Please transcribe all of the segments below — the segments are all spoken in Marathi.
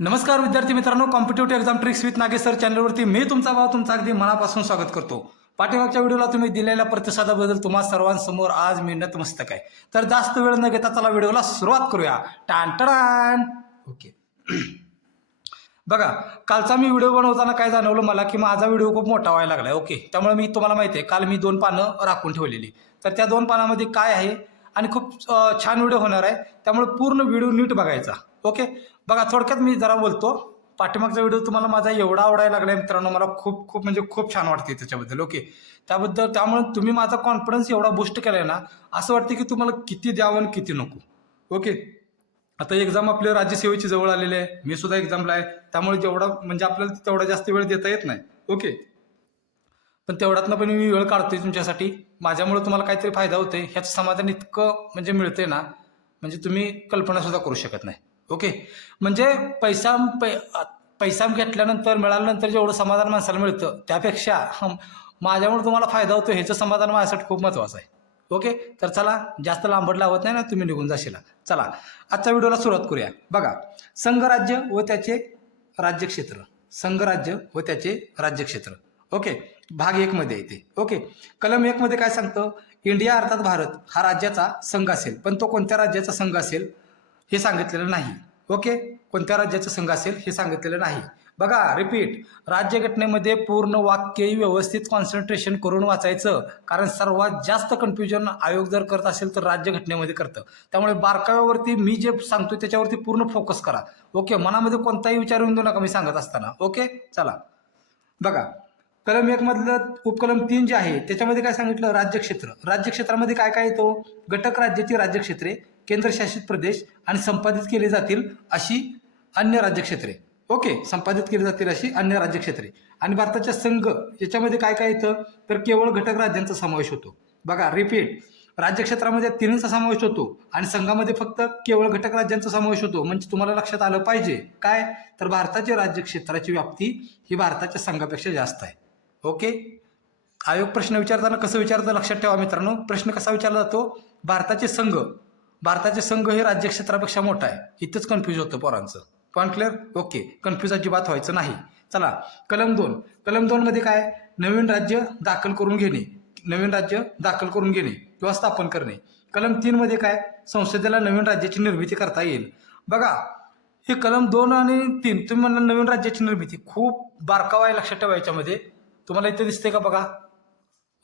नमस्कार विद्यार्थी मित्रांनो, competitive exam tricks with Nagesh sir चॅनलवरती मी तुमचा भाव तुमचा अगदी मनापासून स्वागत करतो. पाठीमागच्या व्हिडिओला तुम्ही दिलेल्या प्रतिसादाबद्दल तुम्हा सर्वांसमोर आज मी नतमस्तक आहे. तर जास्त वेळ न घेता चला व्हिडिओला सुरुवात करूया. टान. ओके. बघा, कालचा मी व्हिडिओ बनवताना काय जाणवलं मला की माझा व्हिडिओ खूप मोठा व्हायला लागलाय. ओके, त्यामुळे मी तुम्हाला माहिती आहे काल मी 2 पानं राखून ठेवलेली. तर त्या 2 पानामध्ये काय आहे आणि खूप छान व्हिडिओ होणार आहे, त्यामुळे पूर्ण व्हिडिओ नीट बघायचा. ओके, बघा थोडक्यात मी जरा बोलतो. पाठीमागचा व्हिडिओ तुम्हाला माझा एवढा आवडायला लागलाय मित्रांनो, मला खूप खूप म्हणजे खूप छान वाटते त्याच्याबद्दल. ओके, त्यामुळे तुम्ही माझा कॉन्फिडन्स एवढा बूस्ट केलाय ना, असं वाटतं की तुम्हाला किती द्यावं आणि किती नको. ओके, आता एक्झाम आपल्या राज्यसेवेची जवळ आलेली आहे, मी सुद्धा एक्झामला आहे, त्यामुळे जेवढा म्हणजे आपल्याला तेवढा जास्त वेळ देता येत नाही. ओके, पण तेवढ्यातनं पण मी वेळ काढतोय तुमच्यासाठी. माझ्यामुळे तुम्हाला काहीतरी फायदा होतोय ह्याचं समाधान इतकं म्हणजे मिळतंय ना, म्हणजे तुम्ही कल्पना सुद्धा करू शकत नाही. ओके, म्हणजे पैसा घेतल्यानंतर मिळाल्यानंतर जेवढं समाधान माणसाला मिळतं त्यापेक्षा माझ्यामुळे तुम्हाला फायदा होतो ह्याचं समाधान माझ्यासाठी खूप महत्त्वाचं आहे. ओके, तर चला जास्त लांबड लावत नाही ना, तुम्ही निघून जाशील. चला आजच्या व्हिडिओला सुरुवात करूया. बघा, संघराज्य व त्याचे राज्यक्षेत्र. संघराज्य व त्याचे राज्यक्षेत्र. ओके, भाग 1 मध्ये येते. ओके, कलम 1 मध्ये काय सांगतं? इंडिया अर्थात भारत हा राज्याचा संघ असेल, पण तो कोणत्या राज्याचा संघ असेल हे सांगितलेलं नाही. ओके, कोणत्या राज्याचा संघ असेल हे सांगितलेलं नाही. बघा, रिपीट, राज्यघटनेमध्ये पूर्ण वाक्य व्यवस्थित कॉन्सन्ट्रेशन करून वाचायचं, कारण सर्वात जास्त कन्फ्युजन आयोग जर करत असेल तर राज्यघटनेमध्ये करतं. त्यामुळे बारकाव्यावरती मी जे सांगतोय त्याच्यावरती पूर्ण फोकस करा. ओके, मनामध्ये कोणताही विचार येऊन देऊ नका मी सांगत असताना. ओके, चला बघा, कलम 1 मधलं उपकलम 3 जे आहे त्याच्यामध्ये काय सांगितलं? राज्यक्षेत्र. राज्यक्षेत्रामध्ये काय काय येतो? घटक राज्याची राज्यक्षेत्रे, केंद्रशासित प्रदेश आणि संपादित केली जातील अशी अन्य राज्यक्षेत्रे. ओके, संपादित केली जातील अशी अन्य राज्यक्षेत्रे. आणि भारताच्या संघ याच्यामध्ये काय काय येतं? तर केवळ घटक राज्यांचा समावेश होतो. बघा, रिपीट, राज्यक्षेत्रामध्ये 3चा समावेश होतो आणि संघामध्ये फक्त केवळ घटक राज्यांचा समावेश होतो. म्हणजे तुम्हाला लक्षात आलं पाहिजे काय? तर भारताच्या राज्यक्षेत्राची व्याप्ती ही भारताच्या संघापेक्षा जास्त आहे. ओके, आयोग प्रश्न विचारताना कसं विचारतं लक्षात ठेवा मित्रांनो. प्रश्न कसा विचारला जातो? भारताचे संघ हे राज्यक्षेत्रापेक्षा मोठा आहे. इथंच कन्फ्यूज होतं पोरांचं. Point clear? ओके, कन्फ्यूज अजिबात व्हायचं नाही. चला, कलम 2. कलम 2 मध्ये काय? नवीन राज्य दाखल करून घेणे. नवीन राज्य दाखल करून घेणे किंवा स्थापन करणे. कलम 3 मध्ये काय? संसदेला नवीन राज्याची निर्मिती करता येईल. बघा, हे कलम 2 आणि 3 तुम्ही म्हणला नवीन राज्याची निर्मिती, खूप बारकावा आहे लक्षात ठेवा याच्यामध्ये. तुम्हाला इथं दिसते का? बघा.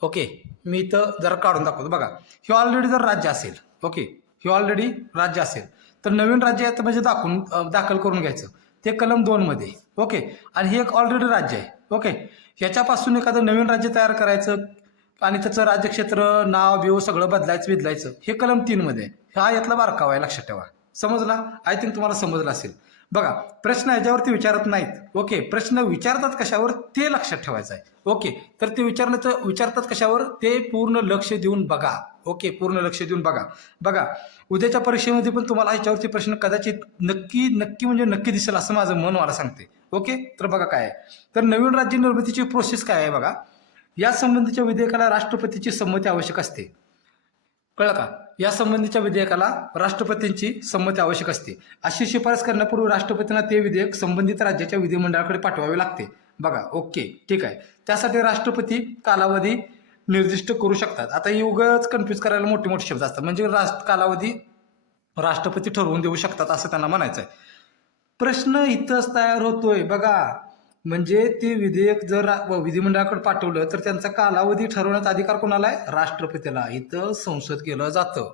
ओके, मी इथं जरा काढून दाखवतो. बघा, हे ऑलरेडी जर राज्य असेल, ओके, हे ऑलरेडी राज्य असेल तर नवीन राज्य यात म्हणजे दाखल करून घ्यायचं. ते कलम 2 मध्ये. ओके, आणि हे एक ऑलरेडी राज्य आहे. ओके, ह्याच्यापासून एखादं नवीन राज्य तयार करायचं आणि त्याचं राज्यक्षेत्र, नाव बिव सगळं बदलायचं हे कलम 3 मध्ये. हा यातला बारकावा आहे लक्षात ठेवा. समजला? आय थिंक तुम्हाला समजलं असेल. बघा, प्रश्न ह्याच्यावरती विचारत नाहीत. ओके, प्रश्न विचारतात कशावर ते लक्षात ठेवायचं आहे. ओके, तर ते विचारतात कशावर ते पूर्ण लक्ष देऊन बघा. ओके, पूर्ण लक्ष देऊन बघा. बघा, उद्याच्या परीक्षेमध्ये पण तुम्हाला ह्याच्यावरती प्रश्न कदाचित नक्की दिसेल असं माझं मन मला सांगते. ओके, तर बघा काय आहे. तर नवीन राज्य निर्मितीची प्रोसेस काय आहे बघा. या संबंधीच्या विधेयकाला राष्ट्रपतीची संमती आवश्यक असते. कळलं का? या संबंधीच्या विधेयकाला राष्ट्रपतींची संमती आवश्यक असते. अशी शिफारस करण्यापूर्वी राष्ट्रपतींना ते विधेयक संबंधित राज्याच्या विधिमंडळाकडे पाठवावे लागते. बघा, ओके, ठीक आहे. त्यासाठी राष्ट्रपती कालावधी निर्दिष्ट करू शकतात. आता ही उगाच कन्फ्यूज करायला मोठे मोठे शब्द असतात. म्हणजे कालावधी राष्ट्रपती ठरवून देऊ शकतात असं त्यांना म्हणायचं आहे. प्रश्न इथंच तयार होतोय. बघा, म्हणजे ते विधेयक जर विधिमंडळाकडे पाठवलं तर त्यांचा कालावधी ठरवण्याचा अधिकार कोणाला आहे? राष्ट्रपतीला. इथं संसद केलं जातं.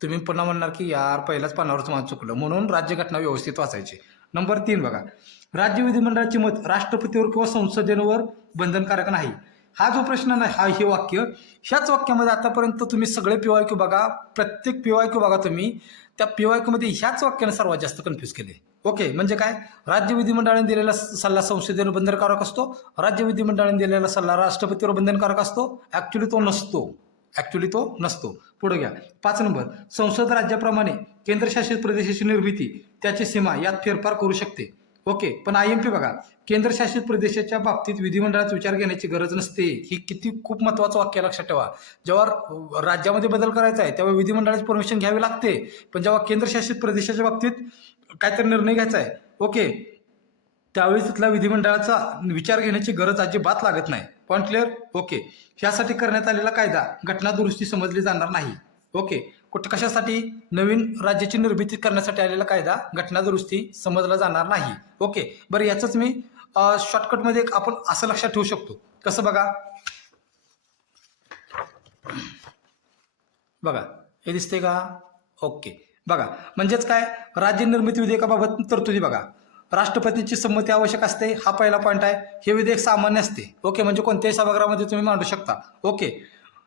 तुम्ही पुन्हा म्हणणार की यार पहिल्याच पानावरच माझं चुकलं, म्हणून राज्यघटना व्यवस्थित वाचायची. नंबर 3 बघा, राज्य विधिमंडळाची मत राष्ट्रपतीवर किंवा संसदेवर बंधनकारक नाही. हा जो प्रश्न नाही, हे वाक्य, ह्याच वाक्यामध्ये आतापर्यंत तुम्ही सगळे PYQ बघा, प्रत्येक PYQ बघा तुम्ही, त्या PYQ मध्ये ह्याच वाक्याने सर्वात जास्त कन्फ्यूज केले. ओके, म्हणजे काय? राज्य विधिमंडळाने दिलेला सल्ला संसदेवर बंधनकारक असतो, राज्य विधिमंडळाने दिलेला सल्ला राष्ट्रपतीवर बंधनकारक असतो. ऍक्च्युली तो नसतो. पुढे घ्या. 5 नंबर, संसद राज्याप्रमाणे केंद्रशासित प्रदेशाची निर्मिती, त्याची सीमा यात फेरफार करू शकते. ओके, पण IMP बघा, केंद्रशासित प्रदेशाच्या बाबतीत विधिमंडळात विचार घेण्याची गरज नसते. ही किती खूप महत्वाचं वाक्य लक्षात ठेवा. जेव्हा राज्यामध्ये बदल करायचा आहे तेव्हा विधिमंडळाची परमिशन घ्यावी लागते, पण जेव्हा केंद्रशासित प्रदेशाच्या बाबतीत काहीतरी निर्णय घ्यायचा आहे, ओके, त्यावेळी तिथल्या विधिमंडळाचा विचार घेण्याची गरज अजिबात लागत नाही. Point clear? ओके. ह्यासाठी करण्यात आलेला कायदा घटना दुरुस्ती समजली जाणार नाही. ओके. कशासाठी? नवीन राज्याची निर्मिती करण्यासाठी आलेला कायदा घटना दुरुस्ती समजला जाणार नाही. ओके. बरं, याचंच मी शॉर्टकटमध्ये आपण असं लक्षात ठेवू शकतो. कसं बघा, बघा हे दिसते का? ओके. बघा म्हणजेच काय, राज्य निर्मिती विधेयकाबाबत तरतुदी बघा. राष्ट्रपतीची संमती आवश्यक असते, हा पहिला पॉईंट आहे. हे विधेयक सामान्य असते, ओके, म्हणजे कोणत्याही सभागृहामध्ये तुम्ही मांडू शकता. ओके.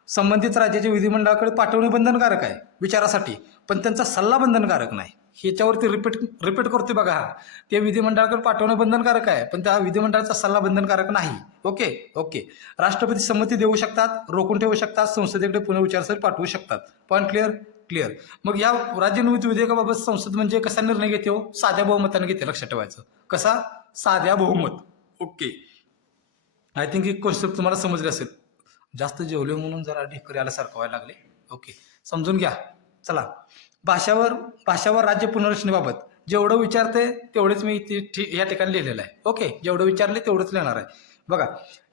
संबंधित राज्याच्या विधिमंडळाकडे पाठवणे बंधनकारक आहे विचारासाठी, पण त्यांचा सल्ला बंधनकारक नाही. ह्याच्यावरती रिपीट करतोय बघा. हा, ते विधिमंडळाकडे पाठवणं बंधनकारक आहे, पण त्या विधिमंडळाचा सल्ला बंधनकारक नाही. ओके. ओके. राष्ट्रपती संमती देऊ शकतात, रोखून ठेवू शकतात, संसदेकडे पुनर्विचारासाठी पाठवू शकतात. Point clear? क्लिअर. मग या राज्य निर्मिती विधेयकाबाबत संसद म्हणजे कसा निर्णय घेते हो? साध्या बहुमताने घेते, लक्षात ठेवायचं. कसा? साध्या बहुमत. Okay. I think he concept तुम्हाला समजली असेल. जास्त जेवले म्हणून जरा ढेकरी आल्यासारखं व्हायला लागले. ओके, समजून घ्या. चला, भाषावर राज्य पुनर्रचनेबाबत जेवढं विचारते तेवढेच मी या ठिकाणी लिहिलेलं आहे. ओके, जेवढं विचारले तेवढंच लिहिणार आहे. बघा,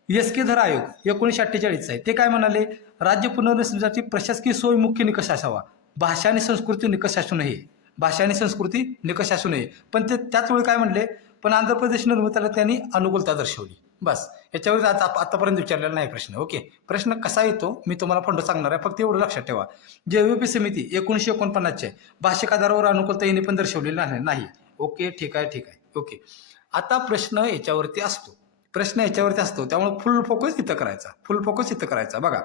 एस.के. आयोग 1948 आहे. ते काय म्हणाले? राज्य पुनर्रचनेसाठी प्रशासकीय सोय मुख्य निकष असावा, भाषा आणि संस्कृती निकष असू नये. भाषा आणि संस्कृती निकष असू नये. पण ते त्याच वेळी काय म्हणले? पण आंध्र प्रदेश निर्मितीला त्यांनी अनुकूलता दर्शवली. बस, याच्यावर आतापर्यंत विचारलेला नाही प्रश्न. ओके. प्रश्न कसा येतो मी तुम्हाला फंड सांगणार आहे, फक्त एवढं लक्षात ठेवा. जेव्हीपी समिती 1949 भाषिक आधारावर अनुकूलता यांनी पण दर्शवलेली नाही. ओके, ठीक आहे, ठीक आहे. ओके. आता प्रश्न याच्यावरती असतो, त्यामुळे फुल फोकस इथं करायचा. बघा,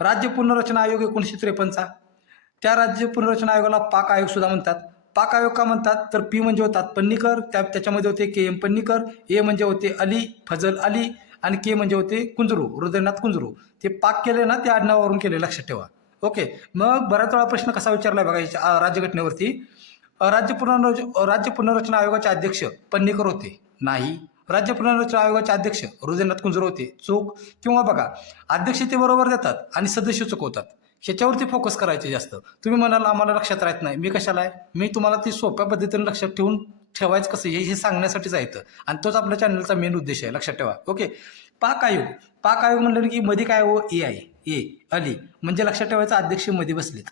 राज्य पुनर्रचना आयोग 1953चा, त्या राज्य पुनर्रचना आयोगाला पाक आयोग सुद्धा म्हणतात. पाक आयोग का म्हणतात? तर पी म्हणजे होतात पन्नीकर, त्याच्यामध्ये होते के.एम. पन्नीकर, ए म्हणजे होते अली फजल अली, आणि के म्हणजे होते कुंजरू, हृदयनाथ कुंजरू. ते पाक केले ना, ते आडनावावरून केले, लक्षात ठेवा. ओके. मग बऱ्याच वेळा प्रश्न कसा विचारलाय बघा याच्या राज्यघटनेवरती. राज्य पुनर्रचना आयोगाचे अध्यक्ष पन्नीकर होते? नाही. राज्य पुनर्रचना आयोगाचे अध्यक्ष हृदयनाथ कुंजरू होते? चूक. किंवा बघा, अध्यक्ष ते बरोबर देतात आणि सदस्य चुकवतात. ह्याच्यावरती फोकस करायचे जास्त. तुम्ही म्हणाल आम्हाला लक्षात राहत नाही, मी कशाला आहे? मी तुम्हाला ती सोप्या पद्धतीने लक्षात ठेवायचं कसं हे सांगण्यासाठीच आहे, आणि तोच आपल्या चॅनलचा मेन उद्देश आहे, लक्षात ठेवा. ओके. पाक आयोग म्हणलं की मध्ये काय हो? ए आहे, ए अली, म्हणजे लक्षात ठेवायचं अध्यक्ष मध्ये बसलेत.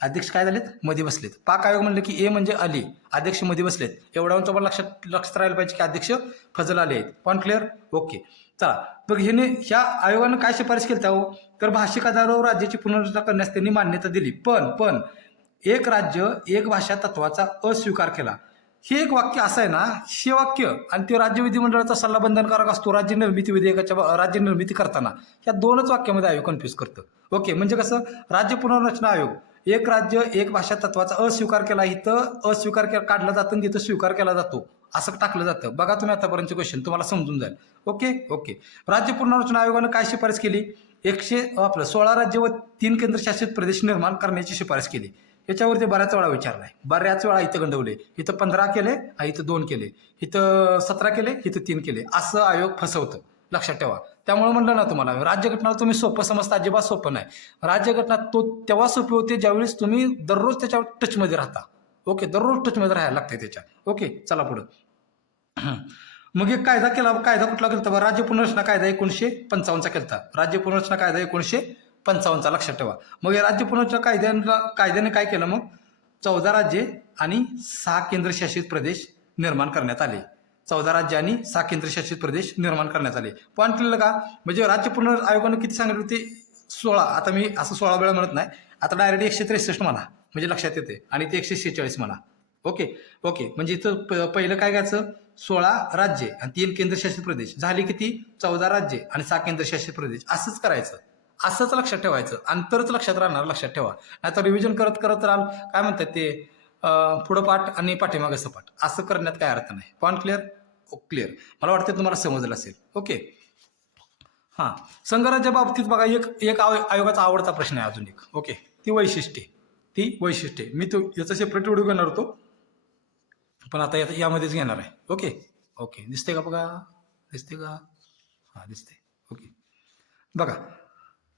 अध्यक्ष काय झालेत? मध्ये बसलेत. पाक आयोग म्हणलं की ए म्हणजे अली, अध्यक्ष मध्ये बसलेत. एवढ्यावर तुम्हाला लक्षात राहायला पाहिजे की अध्यक्ष फजल अली आहेत. Point clear? ओके. चला, बघ, ह्या आयोगानं काय शिफारस केली हो? तर भाषिक आधारावर राज्याची पुनर्रचना करण्यास त्यांनी मान्यता दिली, पण एक राज्य एक भाषा तत्वाचा अस्वीकार केला. हे एक वाक्य असं आहे ना, हे वाक्य आणि ते राज्य विधिमंडळाचा सल्ला बंधनकारक असतो राज्य निर्मिती करताना, या दोनच वाक्यामध्ये आयोग कन्फ्यूज करतं. ओके. म्हणजे कसं? राज्य पुनर्रचना आयोग एक राज्य एक भाषा तत्वाचा अस्वीकार केला, इथं अस्वीकार काढला जातं आणि तिथं स्वीकार केला जातो असं टाकलं जातं. बघा तुम्ही आतापर्यंतचे क्वेश्चन, तुम्हाला समजून जाईल. ओके. ओके. राज्य पुनर्रचना आयोगानं काय शिफारस केली? 16 राज्य व 3 केंद्रशासित प्रदेश निर्माण करण्याची शिफारस केली. याच्यावरती बऱ्याच वेळा विचारलाय, बऱ्याच वेळा इथं गंडवले. इथं 15 केले, इथं 2 केले, इथं 17 केले, इथं 3 केले, असं आयोग फसवतं, लक्षात ठेवा. त्यामुळे म्हणलं ना तुम्हाला, राज्यघटना तुम्ही सोपं समजता, अजिबात सोपं नाही. राज्यघटना तेव्हा सोपी होते ज्यावेळेस तुम्ही दररोज त्याच्या टचमध्ये राहता. ओके. दररोज टचमध्ये राहायला लागते त्याच्या. ओके. चला पुढं. मग एक कायदा कुठला केला? राज्य पुनर्रचना कायदा 1955चा केला. राज्य पुनर्रचना कायदा 1955चा, लक्षात ठेवा. मग या राज्य पुनर्रचना कायद्याने काय केलं? मग 14 राज्ये आणि 6 केंद्रशासित प्रदेश निर्माण करण्यात आले. 14 राज्य आणि 6 केंद्रशासित प्रदेश निर्माण करण्यात आले. पॉईंट केलं का? म्हणजे राज्य आयोगानं किती सांगितलं होते? 16. आता मी असं 16 वेळा म्हणत नाही, आता डायरेक्ट 163 म्हणा, म्हणजे लक्षात येते, आणि ते 146 म्हणा. ओके. ओके. म्हणजे इथं पहिलं काय घ्यायचं? 16 राज्ये आणि 3 केंद्रशासित प्रदेश झाले किती? 14 राज्ये आणि 6 केंद्रशासित प्रदेश. असंच करायचं, असंच लक्षात ठेवायचं, आणि तरच लक्षात राहणार, लक्षात ठेवा. नाही तर रिव्हिजन करत राहाल, काय म्हणतात ते, पुढं पाठ आणि पाठीमागं सपाट, असं करण्यात काय अर्थ नाही. Point clear? क्लिअर. मला वाटतं तुम्हाला समजलं असेल. ओके. हां, संघराज्या बाबतीत बघा, एक आयोगाचा आवडता प्रश्न आहे अजून एक. ओके. ती वैशिष्ट्ये मी तो याचा सेपरेट व्हिडिओ घेणार होतो, पण आता यामध्येच घेणार आहे. ओके. ओके. दिसते का? बघा, दिसते का? हां, दिसते. ओके. बघा,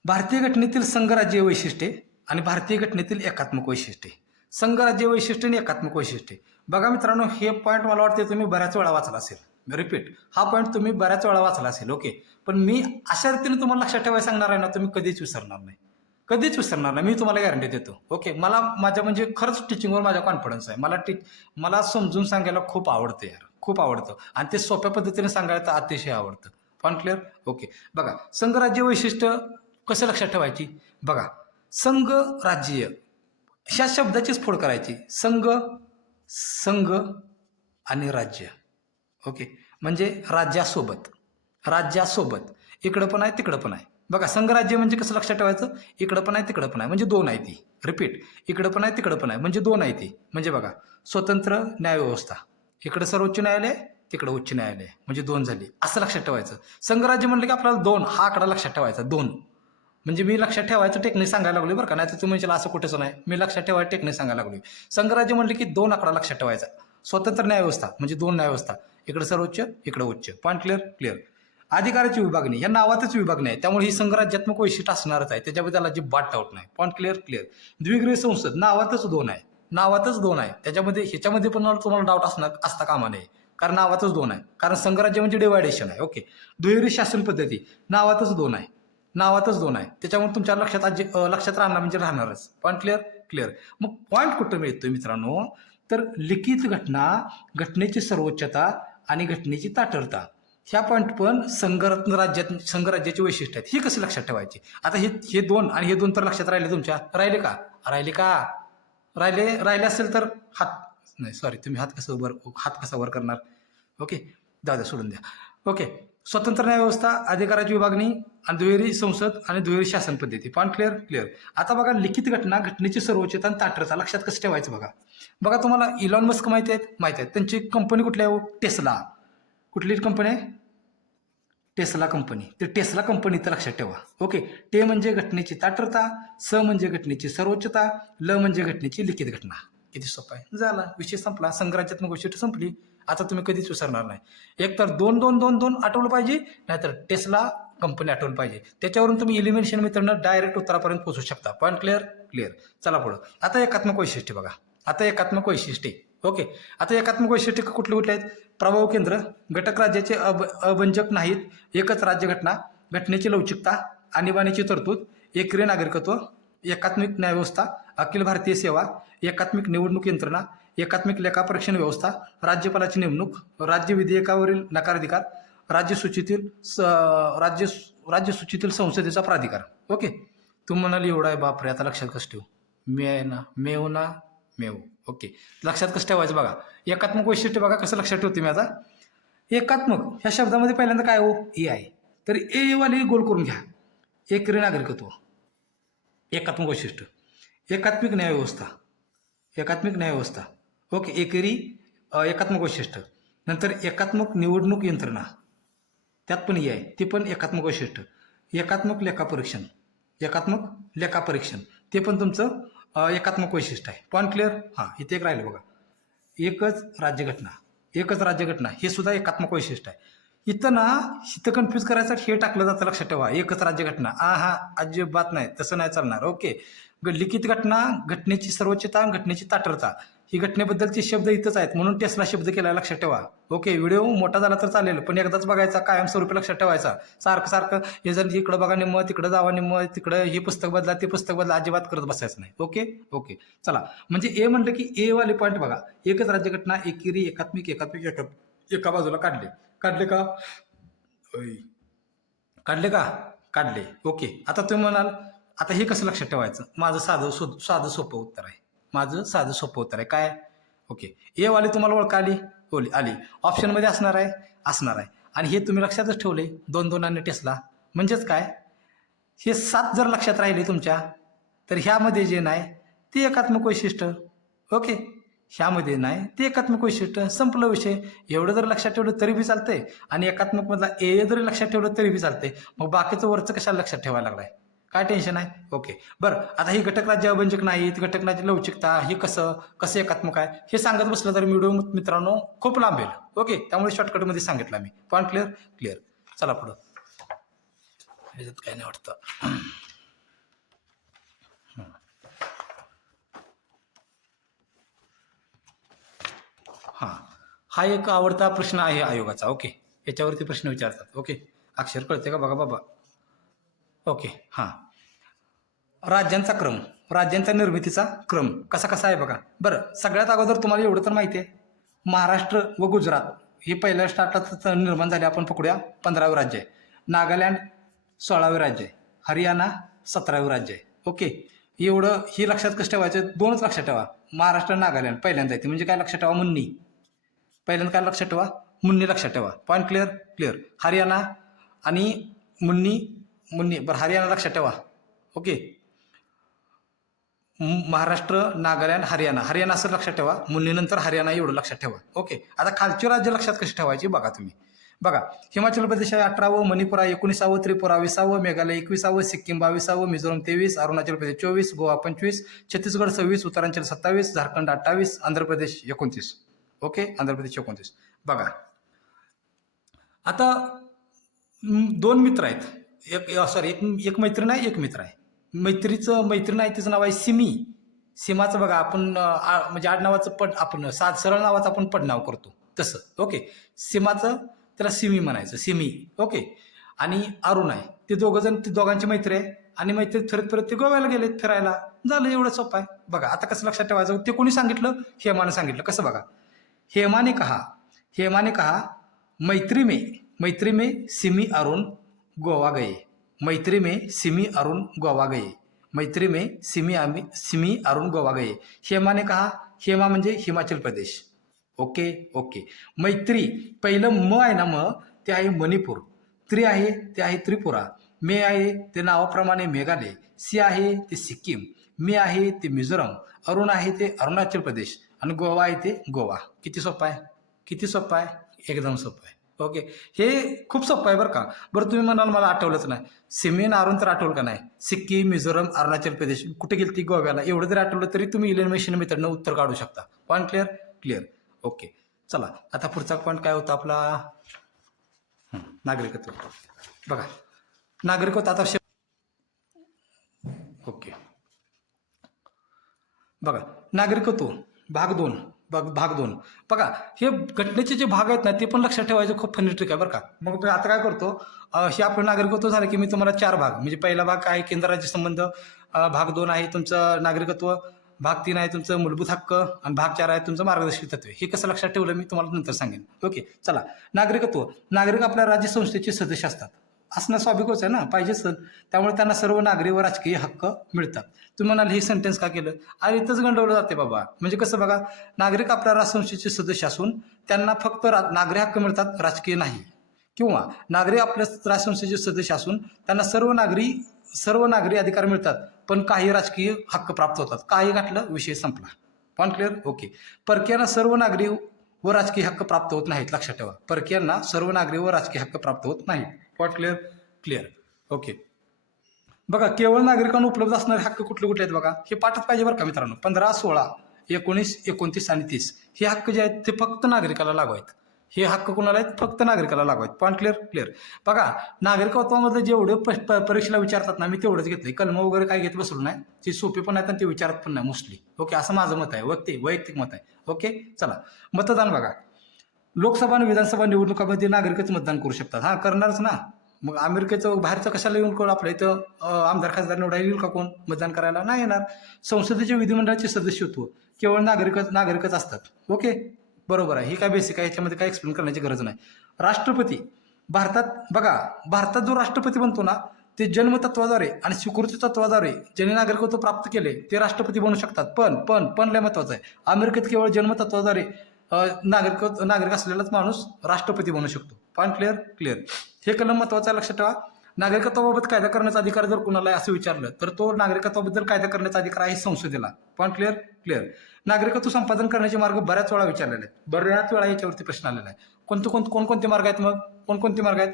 भारतीय घटनेतील संघराज्य वैशिष्ट्ये आणि भारतीय घटनेतील एकात्मक वैशिष्ट्ये. संघराज्य वैशिष्ट्ये आणि एकात्मक वैशिष्ट्ये. बघा मित्रांनो, हे पॉईंट मला वाटते तुम्ही बऱ्याच वेळा वाचला असेल. रिपीट, हा पॉईंट तुम्ही बऱ्याच वेळा वाचला असेल. ओके, पण मी अशा रीतीने तुम्हाला लक्षात ठेवायला सांगणार आहे ना, तुम्ही कधीच विसरणार नाही. कधीच विसरणार नाही, मी तुम्हाला गॅरंटी देतो. ओके, मला माझ्या म्हणजे खरंच टीचिंगवर माझा कॉन्फिडन्स आहे. मला समजून सांगायला खूप आवडतं यार, खूप आवडतं. आणि ते सोप्या पद्धतीने सांगायला तर अतिशय आवडतं. Point clear? ओके. बघा, संघराज्य वैशिष्ट्य कसं लक्षात ठेवायची? बघा, संघ राज्य ह्या शब्दाचीच फोड करायची. संघ, संघ आणि राज्य. ओके, म्हणजे राज्यासोबत, राज्यासोबत इकडं पण आहे तिकडं पण आहे. बघा, संघराज्य म्हणजे कसं लक्षात ठेवायचं? इकडं पण आहे तिकडं पण आहे म्हणजे दोन आहे ती. रिपीट, इकडं पण आहे तिकडं पण आहे म्हणजे दोन आहे ती. म्हणजे बघा, स्वतंत्र न्यायव्यवस्था, इकडं सर्वोच्च न्यायालय, तिकडं उच्च न्यायालय म्हणजे दोन झाली, असं लक्षात ठेवायचं. संघराज्य म्हणलं की आपल्याला दोन हा आकडा लक्षात ठेवायचा. दोन म्हणजे मी लक्षात ठेवायचं टेक्निक सांगायला लागलो बरं का, नाही तर तुम्ही म्हणशील असं कुठेच नाही. मी लक्षात ठेवायचं टेक्निक सांगायला लागलो. संघराज्य म्हणलं की दोन आकडा लक्षात ठेवायचा. स्वतंत्र न्यायव्यवस्था म्हणजे दोन न्यायव्यवस्था, इकडे सर्वोच्च इकडे उच्च. Point clear? क्लिअर. अधिकाराची विभागणी या नावातच विभागणी आहे, त्यामुळे ही संघराज्यात्मक वैशिष्ट्य असणारच आहे, त्याच्याबद्दल अजिबात डाऊट नाही. Point clear? क्लिअर. द्विगृह संसद नावातच दोन आहे, नावातच दोन आहे, ह्याच्यामध्ये पण तुम्हाला डाऊट असता कामा नये, कारण नावातच दोन आहे, कारण संघराज्य म्हणजे डिवायडेशन आहे. ओके. दुहेरी शासन पद्धती नावातच दोन आहे, नावातच दोन आहे, त्याच्यामुळे तुमच्या लक्षात राहणार म्हणजे राहणारच. Point clear? क्लिअर. मग पॉईंट कुठं मिळतोय मित्रांनो? तर लिखित घटना, घटनेची सर्वोच्चता आणि घटनेची ताठरता, ह्या पॉईंट पण संघराज्याची वैशिष्ट्य आहेत. ही कशी लक्षात ठेवायची? आता हे दोन आणि हे दोन तर लक्षात राहिले तुमच्या. राहिले का? राहिले असेल तर हात नाही, सॉरी, तुम्ही हात कसा वर करणार? ओके, जाऊ द्या, सोडून द्या. ओके. स्वतंत्र न्यायव्यवस्था, अधिकाराची विभागणी आणि दुहेरी संसद आणि दुहेरी शासन पद्धती. Point clear? क्लिअर. आता बघा, लिखित घटना, घटनेची सर्वोच्चता आणि ताठरता लक्षात कसं ठेवायचं? बघा तुम्हाला इलॉन मस्क माहिती आहेत? त्यांची कंपनी कुठली आहे? टेस्ला. कुठली कंपनी आहे? Tesla company. तर टेस्ला कंपनी तर लक्षात ठेवा. ओके. टे म्हणजे घटनेची ताठरता, स म्हणजे घटनेची सर्वोच्चता, ल म्हणजे घटनेची लिखित घटना. किती सोपं आहे. झाला, विषय संपला. संघराज्यात्मक वैशिष्ट्य संपली. आता तुम्ही कधीच विसरणार नाही. एक तर 2-2-2-2 आठवलं पाहिजे, नाहीतर टेस्ला कंपनी आठवलं पाहिजे. त्याच्यावरून तुम्ही एलिमिनेशन मेथडनं डायरेक्ट उत्तरापर्यंत पोहोचू शकता. Point clear? क्लिअर. चला पुढं. आता एकात्मक वैशिष्ट्य बघा. आता एकात्मक वैशिष्ट्ये. ओके. आता एकात्मक वैशिष्ट्य कुठले आहेत? प्रभाव केंद्र, घटक राज्याचे अभंजक नाहीत, एकच राज्यघटना, घटनेची लवचिकता, आणीबाणीची तरतूद, एकरी नागरिकत्व, एकात्मिक न्यायव्यवस्था, अखिल भारतीय सेवा, एकात्मिक निवडणूक यंत्रणा, एकात्मिक लेखापरीक्षण व्यवस्था, राज्यपालाची नेमणूक, राज्य विधेयकावरील नकाराधिकार, राज्यसूचीतील संसदेचा प्राधिकार. ओके. तुम्ही म्हणाल एवढा आहे, बापरे, आता लक्षात कसं ठेवू? मेव. ओके. लक्षात कसं ठेवायचं? बघा, एकात्मक वैशिष्ट्य बघा कसं लक्षात ठेवते मी आता. एकात्मक ह्या शब्दामध्ये पहिल्यांदा काय हो? ए आहे. तर ए वाली गोल करून घ्या. एकरी नागरिकत्व, एकात्मक वैशिष्ट्य, एकात्मिक न्यायव्यवस्था, एकात्मिक न्यायव्यवस्था. ओके. एकात्मक वैशिष्ट्य. नंतर एकात्मक निवडणूक यंत्रणा, त्यात पण ए आहे, ते पण एकात्मक वैशिष्ट्य. एकात्मक लेखापरीक्षण, ते पण तुमचं एकात्मक वैशिष्ट्य आहे. Point clear? हां, इथे एक राहिलं बघा. एकच राज्यघटना, हे सुद्धा एकात्मक वैशिष्ट्य आहे. इथं कन्फ्यूज करायसाठी हे टाकलं जातं, लक्षात ठेवा. एकच राज्यघटना, अजिबात नाही, तसं नाही चालणार. ओके. लिखित घटना, घटनेची सर्वोच्चता, घटनेची ताठरता, ही घटनेबद्दलचे शब्द इथंच आहेत, म्हणून टेस्ला शब्द केला, लक्षात ठेवा. ओके. व्हिडिओ मोठा झाला तर चालेल, पण एकदाच बघायचा, कायमस्वरूपी लक्षात ठेवायचा. सारखं हे जर इकडं बघा निम्म, तिकडं जावा निम्म, तिकडं हे पुस्तक बदला, ते पुस्तक बदला, अजिबात करत बसायचं नाही. ओके. ओके. चला, म्हणजे ए म्हटलं की ए वाले पॉईंट बघा. एकच राज्यघटना, एकेरी, एकात्मिक, एका बाजूला काढले का? काढले. ओके. आता तुम्ही म्हणाल, आता हे कसं लक्षात ठेवायचं? माझं साधं सोपं उत्तर आहे. काय? ओके. ए वाली तुम्हाला ओळख आली. ऑप्शनमध्ये असणार आहे. आणि हे तुम्ही लक्षातच ठेवले, 2-2 आणि टेस्ला. म्हणजेच काय? हे 7 जर लक्षात राहिले तुमच्या, तर ह्यामध्ये जे नाही ते एकात्मक वैशिष्ट्य. ओके. ह्यामध्ये नाही ते एकात्मक वैशिष्ट्य. संपलं विषय. एवढं जर लक्षात ठेवलं तरी बी चालतंय, आणि एकात्मक मधला ए जरी लक्षात ठेवलं तरी बी चालतंय. मग बाकीचं वरचं कशाला लक्षात ठेवायला लागलाय? काय टेन्शन आहे? ओके. बरं, आता ही घटक राज्य अभंजक नाहीत, घटक राज्य लवचिकता, हे कसं एकात्मक आहे हे सांगत बसलं तर व्हिडिओ मित्रांनो खूप लांबेल. ओके. त्यामुळे शॉर्टकटमध्ये सांगितलं मी. Point clear? क्लिअर. चला पुढं. ह्याच्यात काय नाही वाटतं. हां, हा एक आवडता प्रश्न आहे आयोगाचा. ओके, याच्यावरती प्रश्न विचारतात. ओके, अक्षर कळते का बघा बाबा. ओके, हां, राज्यांचा क्रम, राज्यांच्या निर्मितीचा क्रम कसा कसा आहे बघा. बरं, सगळ्यात अगोदर तुम्हाला एवढं तर माहिती आहे, महाराष्ट्र व गुजरात हे पहिल्या स्टार्टात निर्माण झाले. आपण पकडूया 15वे राज्य आहे. नागालँड 16वे राज्य आहे. हरियाणा 17वे राज्य आहे. ओके, एवढं ही लक्षात कसं ठेवायचं, दोनच लक्षात ठेवा. महाराष्ट्र नागालँड पहिल्यांदा येते म्हणजे काय लक्षात ठेवा, मुन्नी. पहिल्यांदा काय लक्षात ठेवा, मुन्नी लक्षात ठेवा. Point clear. क्लिअर. हरियाणा आणि मुन्नी, मुन्नी बरं, हरियाणा लक्षात ठेवा. ओके, महाराष्ट्र, नागालँड, हरियाणा, हरियाणा असं लक्षात ठेवा. मुन्नीनंतर हरियाणा एवढं लक्षात ठेवा. ओके, आता खालची राज्य लक्षात कशी ठेवायची बघा तुम्ही. बघा, हिमाचल प्रदेश आहे 18वं, मणिपूर आहे 19वं, त्रिपुरा 20वं, मेघालय 21वं, सिक्कीम 22वं, मिझोरम 23, अरुणाचल प्रदेश 24, गोवा 25, छत्तीसगड 26, उत्तरांचल 27, झारखंड 28, आंध्र प्रदेश 29. ओके, आंध्र प्रदेश 29. बघा आता दोन मित्र आहेत. एक मैत्रीण आहे, एक मित्र आहे. मैत्रीण आहे तिचं नाव आहे सिमी. सीमाचं बघा आपण म्हणजे आडनावाचं आपण सरळ नावाचं आपण पडनाव करतो तसं. ओके, सीमाचं त्याला सिमी म्हणायचं, सिमी. ओके, आणि अरुण आहे. ते दोघांची मैत्री आहे आणि मैत्री फिरत फिरत ते गोव्याला गेले फिरायला. झालं, एवढं सोपं आहे. बघा आता कसं लक्षात ठेवायचं, ते कोणी सांगितलं, हेमाने सांगितलं. कसं बघा, हेमाने कहा मैत्री में सिमी अरुण गोवा गए. मैत्री में सिमी अरुण गोवा गए. मैत्री में सिमी अरुण गोवा गए. हेमा ने कहा, हेमा म्हणजे हिमाचल प्रदेश. Okay okay. मैत्री पहिलं म आहे ना, म ते आहे मणिपूर. त्रि आहे ते आहे त्रिपुरा. मे आहे ते नावाप्रमाणे मेघालय. सी आहे ते सिक्कीम. मी आहे ते मिझोरम. अरुण आहे ते अरुणाचल प्रदेश आणि गोवा आहे ते गोवा. किती सोपं आहे, किती सोपं आहे, एकदम सोपं आहे. ओके, हे खूप सोपं आहे बरं का. बरं, तुम्ही म्हणाल मला आठवलंच नाही. सिमी अरुण तर आठवलं का नाही. सिक्कीम, मिझोरम, अरुणाचल प्रदेश कुठे गेली ती, गोव्याला. एवढं जरी आठवलं तरी तुम्ही इलिमिनेशन मेथडनं उत्तर काढू शकता. Point clear. क्लिअर. ओके, चला आता पुढचा पॉईंट काय होता आपला, नागरिकत्व. बघा, नागरिकत्व आता ओके, बघा नागरिकत्व भाग 2. बघा, हे घटनेचे जे भाग आहेत ना ते पण लक्षात ठेवायचं. खूप फनी ट्रिक आहे बरं का. मग आता काय करतो, हे आपलं नागरिकत्व झालं की मी तुम्हाला 4 भाग, म्हणजे पहिला भाग आहे केंद्र राज्य संबंध, भाग 2 आहे तुमचं नागरिकत्व, भाग 3 आहे तुमचं मूलभूत हक्क आणि भाग 4 आहे तुमचं मार्गदर्शक तत्वे. हे कसं लक्षात ठेवलं मी तुम्हाला नंतर सांगेन. ओके, चला. नागरिक आपल्या राज्य संस्थेचे सदस्य असतात. असणं स्वाभाविकच आहे ना, पाहिजेच. त्यामुळे त्यांना सर्व नागरी व राजकीय हक्क मिळतात. तुम्ही म्हणाल हे सेंटेन्स का केलं, अरे इथंच गंडवलं जाते बाबा. म्हणजे कसं बघा, नागरिक आपल्या राजसंस्थेचे सदस्य असून त्यांना फक्त नागरी हक्क मिळतात, राजकीय नाही. किंवा नागरिक आपल्या राजसंस्थेचे सदस्य असून त्यांना सर्व नागरी अधिकार मिळतात, पण काही राजकीय हक्क प्राप्त होतात. काही घातलं, विषय संपला. Point clear. ओके, परकीयांना सर्व नागरी व राजकीय हक्क प्राप्त होत नाहीत. लक्षात ठेवा, परकीयांना सर्व नागरी व राजकीय हक्क प्राप्त होत नाहीत. Point clear. क्लिअर. ओके, बघा केवळ नागरिकांना उपलब्ध असणारे हक्क कुठले कुठले आहेत बघा, हे पाठच पाहिजे बरं का मित्रांनो. 15, 16, 19, 29 आणि 30 हे हक्क जे आहेत ते फक्त नागरिकाला लागू आहेत. हे हक्क कुणाला आहेत, फक्त नागरिकाला लागू आहेत. Point clear. क्लिअर. बघा, नागरिकत्वामध्ये जेवढे परीक्षेला विचारतात ना, मी तेवढंच घेतलंय. कलम वगैरे काय घेत बसलो नाही. ते सोपे पण आहेत आणि ते विचारत पण नाही मोस्टली. ओके, असं माझं मत आहे, वैयक्तिक मत आहे. ओके, चला. मतदान बघा, लोकसभा आणि विधानसभा निवडणुकामध्ये नागरिकच मतदान करू शकतात. हा, करणारच ना. मग अमेरिकेचं बाहेरचं कशाला येऊन कोण आपल्या इथं आमदार खासदार निवडायला येईल का कोण मतदान करायला? नाही येणार. संसदेचे विधिमंडळाचे सदस्यत्व केवळ नागरिकच असतात. ओके, बरोबर आहे. ही काय बेसिक आहे, ह्याच्यामध्ये काय एक्सप्लेन करण्याची गरज नाही. राष्ट्रपती भारतात जो राष्ट्रपती बनतो ना, ते जन्मतत्वाद्वारे आणि स्वीकृती तत्वाद्वारे ज्यांनी नागरिकत्व प्राप्त केले ते राष्ट्रपती बनू शकतात. पण लय महत्वाचं आहे, अमेरिकेत केवळ जन्मतत्वाद्वारे नागरिक असलेलाच माणूस राष्ट्रपती बनू शकतो. Point clear. क्लिअर. हे कलम महत्वाचं आहे, लक्षात ठेवा. नागरिकत्वाबाबत कायदा करण्याचा अधिकार जर कुणाला असं विचारलं तर तो नागरिकत्वाबद्दल कायदा करण्याचा अधिकार आहे संसदेला. Point clear. क्लिअर. नागरिकत्व संपादन करण्याचे मार्ग बऱ्याच वेळा विचारलेले आहेत, बऱ्याच वेळा याच्यावरती प्रश्न आलेला आहे. कोणकोणते मार्ग आहेत? मग कोणकोणते मार्ग आहेत?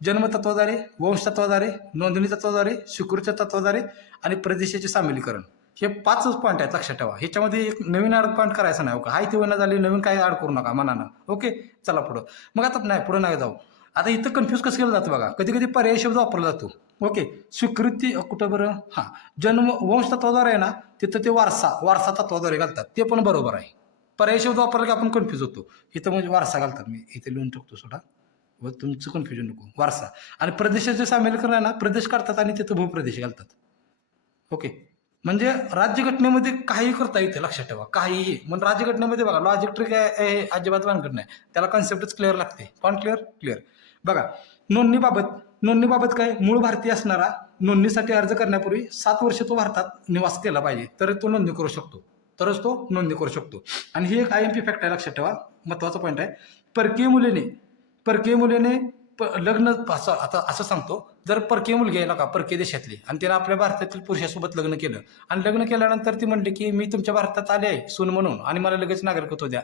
जन्मतत्वाद्वारे, वंशतत्वाद्वारे, नोंदणी तत्वाद्वारे, स्वीकृती तत्वाद्वारे आणि प्रदेशाचे सामीलीकरण. हे 5 पॉईंट आहेत, लक्षात ठेवा. ह्याच्यामध्ये एक नवीन पॉईंट करायचा नाही. हाय ती वना झाली, नवीन काही ऍड करू नका मनानं. ओके, चला पुढं. मग आता नाही, पुढं नाही जाऊ. आता इथं कन्फ्यूज कसं केलं जातं बघा, कधी कधी पर्याय शब्द वापरला जातो. ओके, स्वीकृती कुठं बरं, वंश तत्वाद्वारे आहे ना, तिथं ते वारसा तत्वाद्वारे घालतात, ते पण बरोबर आहे. पर्याय शब्द वापरला की आपण कन्फ्यूज होतो. इथं म्हणजे वारसा घालतात, मी इथे लिहून टाकतो सोडा, व तुमचं कन्फ्युजन नको. वारसा आणि प्रदेशाचे सामील करणार ना, प्रदेश काढतात आणि तिथं भूप्रदेश घालतात. ओके, म्हणजे राज्यघटनेमध्ये काहीही करता येते, लक्षात ठेवा, काहीही. मग राज्यघटनेमध्ये बघा लॉजिक ट्रिक आहे, अजिबात भानगड नाही, त्याला कॉन्सेप्टच क्लिअर लागते. पण क्लिअर क्लिअर. बघा नोंदणीबाबत काय, मूळ भारतीय असणारा नोंदणीसाठी अर्ज करण्यापूर्वी 7 वर्ष तो भारतात निवास केला पाहिजे, तर तो नोंदणी करू शकतो, तरच तो नोंदणी करू शकतो. आणि ही एक IMP फॅक्ट आहे, लक्षात ठेवा, महत्वाचा पॉईंट आहे. परकीय मुलीने लग्न, आता असं सांगतो, जर परकीय मुलगी आहे ना का, परकीय देशातली, आणि तिने आपल्या भारतातील पुरुषासोबत लग्न केलं, आणि लग्न केल्यानंतर ती म्हणली की मी तुमच्या भारतात आले आहे सून म्हणून आणि मला लगेच नागरिकत्व द्या,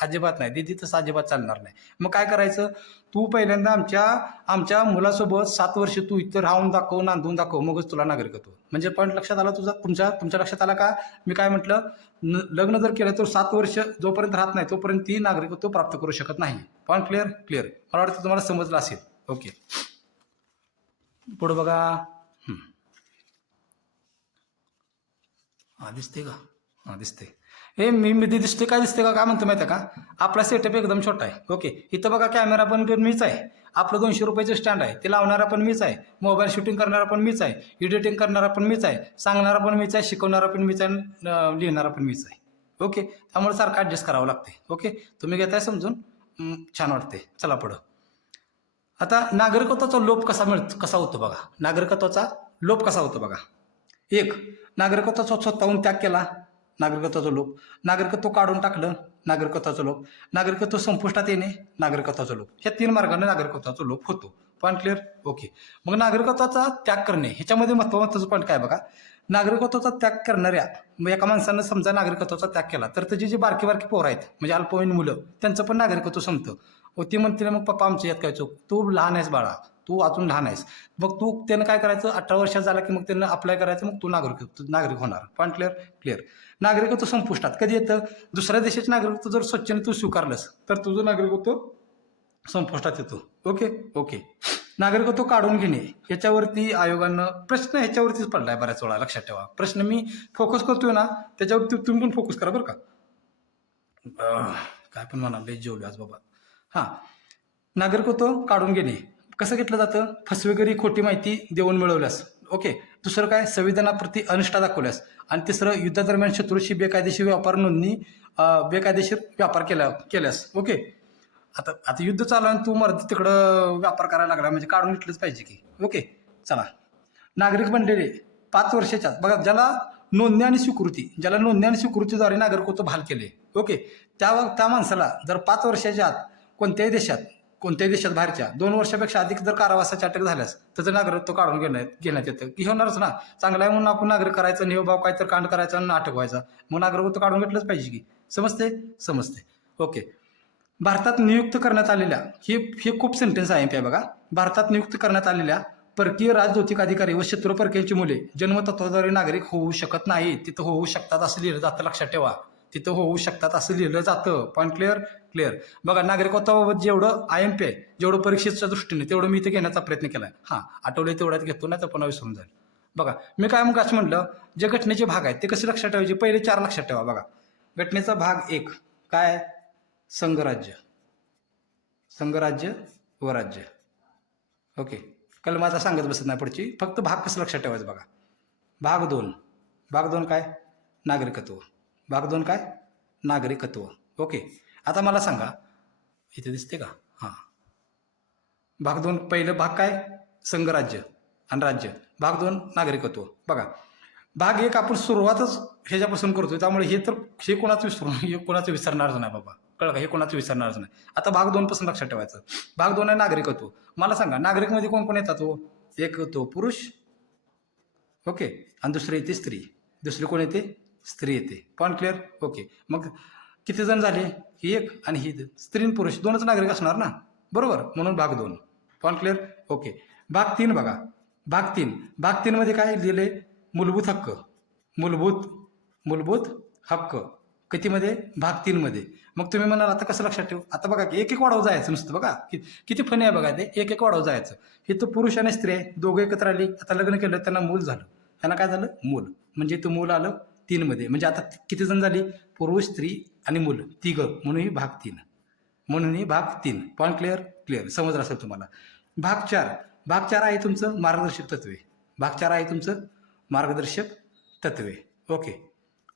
अजिबात नाही दिदी, तसं अजिबात चालणार नाही. मग काय करायचं, तू पहिल्यांदा आमच्या मुलासोबत 7 वर्ष तू इथं राहून दाखव, नांदून दाखव, मगच तुला नागरिकत्व. म्हणजे पॉईंट लक्षात आला तुमच्या लक्षात आला का? मी काय म्हटलं, लग्न जर केलं तर 7 वर्ष जोपर्यंत राहत नाही तोपर्यंत ती नागरिकत्व प्राप्त करू शकत नाही. Point clear clear. मला वाटतं तुम्हाला समजलं असेल. ओके, पुढे बघा. दिसते का? दिसते. हे मी दिसते काय, दिसते का, काय म्हणतो माहिती आहे का, आपला सेटअप एकदम छोटा आहे. ओके, इथं बघा कॅमेरा पण मीच आहे, आपलं 200 रुपयाचं स्टँड आहे, ते लावणारा पण मीच आहे, मोबाईल शूटिंग करणारा पण मीच आहे, एडिटिंग करणारा पण मीच आहे, सांगणारा पण मीच आहे, शिकवणारा पण मीच आहे, लिहिणारा पण मीच आहे. ओके, त्यामुळे सारखं ॲडजस्ट करावं लागते. ओके, तुम्ही घेताय समजून, छान वाटते. चला पुढं. आता नागरिकत्वाचा लोप कसा होतो बघा, नागरिकत्वाचा लोप कसा होतो बघा. एक, नागरिकत्वाचा स्वतःहून त्याग केला, नागरिकत्वाचा लोप. नागरिकत्व काढून टाकलं, नागरिकत्वाचा लोप. नागरिकत्व संपुष्टात येणे, नागरिकत्वाचा लोप. या 3 मार्गाने नागरिकत्वाचा लोप होतो. Point clear. ओके, मग नागरिकत्वाचा त्याग करणे, ह्याच्यामध्ये महत्त्वाचं पॉईंट काय बघा. नागरिकत्वाचा त्याग करणाऱ्या एका माणसानं समजा नागरिकत्वाचा त्याग केला, तर त्याची जी बारकी पोरं आहेत, म्हणजे अल्पवयीन मुलं, त्यांचं पण नागरिकत्व संपतं. ती म्हणते मग पप्पा आमची यात काय चूक, तू लहान आहेस बाळा, तू अजून लहान आहेस. मग त्यानं काय करायचं, 18 वर्षात झाला की मग त्यांना अप्लाय करायचं, मग तू नागरिक होणार. Point clear clear. नागरिकत्व संपुष्टात कधी येतं, दुसऱ्या देशाचे नागरिकत्व जर स्वच्छने तू स्वीकारलंस तर तुझं नागरिकत्व संपुष्टात येतो. Okay okay. नागरिकत्व काढून घेणे, याच्यावरती आयोगानं प्रश्न ह्याच्यावरतीच पडलाय बऱ्याच वेळा, लक्षात ठेवा. प्रश्न मी फोकस करतोय ना, त्याच्यावरती तुम्ही पण फोकस करा बरं का. काय पण म्हणा, लय जेवलो आज बाबा. नागरिकत्व काढून घेणे कसं घेतलं जातं, फसवेगिरी, खोटी माहिती देऊन मिळवल्यास. ओके, दुसरं काय, संविधानाप्रती अनिष्ठा दाखवल्यास. आणि तिसरं, युद्धादरम्यान शत्रूशी बेकायदेशीर व्यापार नोंदणी, बेकायदेशीर व्यापार केल्यास. ओके, आता युद्ध चालू आहे, तू मर्द तिकडं व्यापार करायला लागला, म्हणजे काढून घेतलंच पाहिजे की. ओके, चला. नागरिक बनलेले 5 वर्षाच्या बघा, ज्याला नोंदणी आणि स्वीकृतीद्वारे नागरिकत्व बहाल केले. ओके, त्या माणसाला जर 5 वर्षाच्या आत कोणत्याही देशात बाहेरच्या 2 वर्षापेक्षा अधिक जर कारावासाची अटक झाल्यास त्याचं नागरिकत्व काढून घेण्यात येतं. की होणारच ना, चांगला आहे म्हणून आपण नागरिक करायचं, आणि भाव काय तर कांड करायचं आणि अटक व्हायचा, मग नागरिकत्व काढून घेतलंच पाहिजे की. समजते. ओके, भारतात नियुक्त करण्यात आलेल्या, हे खूप सेंटेन्स आहे बघा. भारतात नियुक्त करण्यात आलेल्या परकीय राजनैतिक अधिकारी व शत्रू परकीयांची मुले जन्मतत्वाद्वारे नागरिक होऊ शकत नाही. तिथं होऊ शकतात असं लिहिलं जातं, लक्षात ठेवा. तिथं होऊ शकतात असं लिहिलं जातं. Point clear. बघा, नागरिकत्वाबाबत जेवढं IMP आहे, जेवढं परीक्षेच्या दृष्टीने, तेवढं मी इथे घेण्याचा प्रयत्न केलाय. आठवले तेवढ्यात घेतो, नाही तर पुन्हा विसरून जाईल. बघा, मी काय मग असं म्हटलं, जे घटनेचे भाग आहेत ते कसे लक्षात ठेवायचे, पहिले 4 लक्षात ठेवा. बघा, घटनेचा भाग 1 काय, संघराज्य व राज्य. ओके, कलमाचा सांगत बसत नाही पुढची, फक्त भाग कसं लक्षात ठेवायचं बघा. भाग 2 काय, नागरिकत्व. भाग 2 काय, नागरिकत्व. ओके, आता मला सांगा, इथे दिसते का? भाग 2, पहिलं भाग काय, संघराज्य आणि राज्य. भाग 2, नागरिकत्व. बघा, भाग 1 आपण सुरुवातच ह्याच्यापासून करतोय, त्यामुळे हे कोणाचं विसरणारच नाही बाबा, कळलं का, हे कोणाचं विसरणारच नाही. आता भाग 2 पासून लक्षात ठेवायचं. भाग 2 आहे नागरिकत्व. मला सांगा, नागरिकमध्ये कोण येतात? एक होतो पुरुष, ओके, आणि दुसरे येते स्त्री. दुसरी कोण येते? स्त्री येते. Point clear. ओके, मग किती जण झाले? ही एक आणि ही स्त्री आणि पुरुष 2च नागरिक असणार ना, बरोबर, म्हणून भाग 2. Point clear. ओके, भाग 3 बघा. भाग 3 मध्ये काय लिहिले? मूलभूत हक्क. कितीमध्ये? भाग 3 मध्ये. मग तुम्ही म्हणाल आता कसं लक्षात ठेवू? आता बघा, एक वाढव जायचं नुसतं. बघा किती फनी आहे बघा ते, एक वाढव जायचं. हे तर पुरुष आणि स्त्री आहे, दोघं एकत्र आली, आता लग्न केलं, त्यांना मूल झालं. त्यांना काय झालं? मूल. म्हणजे इथं मूल आलं 3मध्ये. म्हणजे आता किती जण झाली? पुरुष, स्त्री आणि मुलं तिघं, म्हणून ही भाग 3. म्हणून ही भाग 3. पॉईंट क्लिअर समजलं असेल तुम्हाला. भाग 4 आहे तुमचं मार्गदर्शक तत्वे. भाग 4 आहे तुमचं मार्गदर्शक तत्वे. ओके.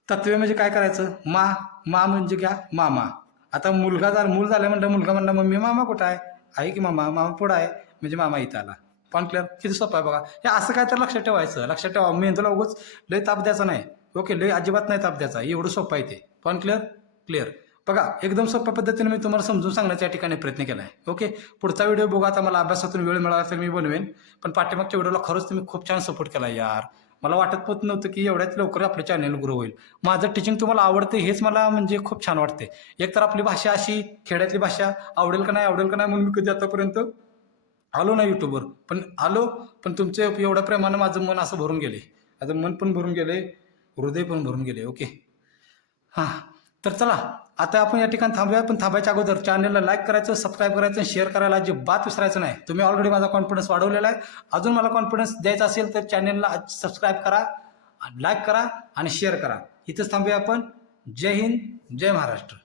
तत्वे म्हणजे काय करायचं? मा म्हणजे घ्या मामा. आता मूल झालं म्हणलं, मुलगा म्हणला मम्मी मामा कुठं आहे की मामा पुढं आहे, म्हणजे मामा इथं आला. Point clear. किती सोपं आहे बघा. हे असं काय तर लक्षात ठेवायचं. लक्षात ठेवा, मेंदूला उगाच लय ताप द्यायचा नाही. ओके, लय अजिबात नाही ताप द्यायचा. एवढं सोपं आहे ते. Point clear. बघा, एकदम सोप्या पद्धतीने मी तुम्हाला समजून सांगण्याचा या ठिकाणी प्रयत्न केला आहे. ओके. पुढचा व्हिडिओ बघा. आता मला अभ्यासातून वेळ मिळाला तर मी बनवेन. पण पाठीमागच्या व्हिडिओला खरंच तुम्ही खूप छान सपोर्ट केला यार. मला वाटत पण नव्हतं की एवढ्यात लवकर आपलं चॅनल ग्रो होईल. माझं टीचिंग तुम्हाला आवडते हेच मला म्हणजे खूप छान वाटते. एकतर आपली भाषा अशी खेड्यातली भाषा आवडेल का नाही म्हणून मी कधी आतापर्यंत आलो ना युट्यूबवर. पण तुमचे एवढ्या प्रेमानं माझं मन असं भरून गेले. माझं मन पण भरून गेले, हृदय पण भरून गेले. ओके. हां, तर चला आता आपण या ठिकाणी थांबूया. पण थांबायच्या अगोदर चॅनलला लाईक करायचं, सबस्क्राईब करायचं, शेअर करायला अजिबात विसरायचं नाही. तुम्ही ऑलरेडी माझा कॉन्फिडन्स वाढवलेला आहे. अजून मला कॉन्फिडन्स द्यायचा असेल तर चॅनलला सबस्क्राईब करा, लाईक करा आणि शेअर करा. इथंच थांबूया आपण. जय हिंद, जय महाराष्ट्र.